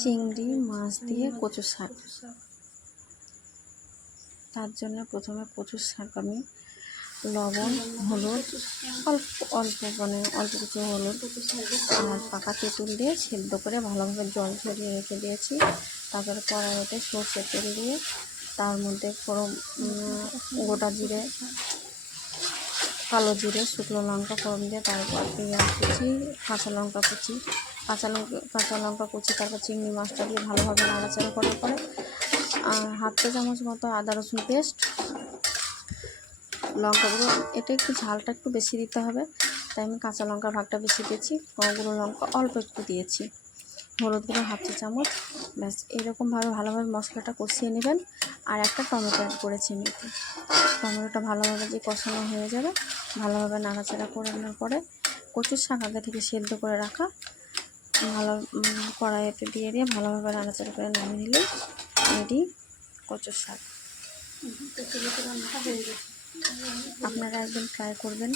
চিংড়ি মাছ দিয়ে কচু শাক। তার জন্য প্রথমে কচু শাক আমি লবণ হলুদ অল্প অল্প কিছু হলুদ আর পাকা তেঁতুল দিয়ে সেদ্ধ করে ভালোভাবে জল ঝরিয়ে রেখে দিয়েছি। তারপরে কড়াইতে সর্ষের তেল দিয়ে তার মধ্যে গোটা জিরে, কালো জিরে, শুকনো লঙ্কা ফোড়ন দিয়ে তারপর পেঁয়াজ কুচি, কাঁচা লঙ্কা কুচি, তারপর চিংড়ি মাছটা দিয়ে ভালোভাবে নাড়াচাড়া করার পরে হাফ চা চামচ মতো আদা রসুন পেস্ট, লঙ্কা গুঁড়ো, এটা একটু ঝালটা একটু বেশি দিতে হবে, তাই আমি কাঁচা লঙ্কার ভাগটা বেশি দিয়েছি, গুঁড়ো লঙ্কা অল্প একটু দিয়েছি, হলুদ গুঁড়ো হাফ চা চামচ। ব্যাস এরকমভাবে ভালোভাবে মশলাটা কষিয়ে নেবেন। আর একটা টমেটো অ্যাড করেছি নিতে। টমেটোটা ভালোভাবে যে কষানো হয়ে যাবে, ভালোভাবে নাড়াচাড়া করানোর পরে কচুর শাক আগে থেকে সেদ্ধ করে রাখা কড়াইতে দিয়ে ভালোভাবে নাড়াচাড়া করে নামিয়ে নিলেই রেডি কচুর শাক। আপনারা একদিন ট্রাই করবেন।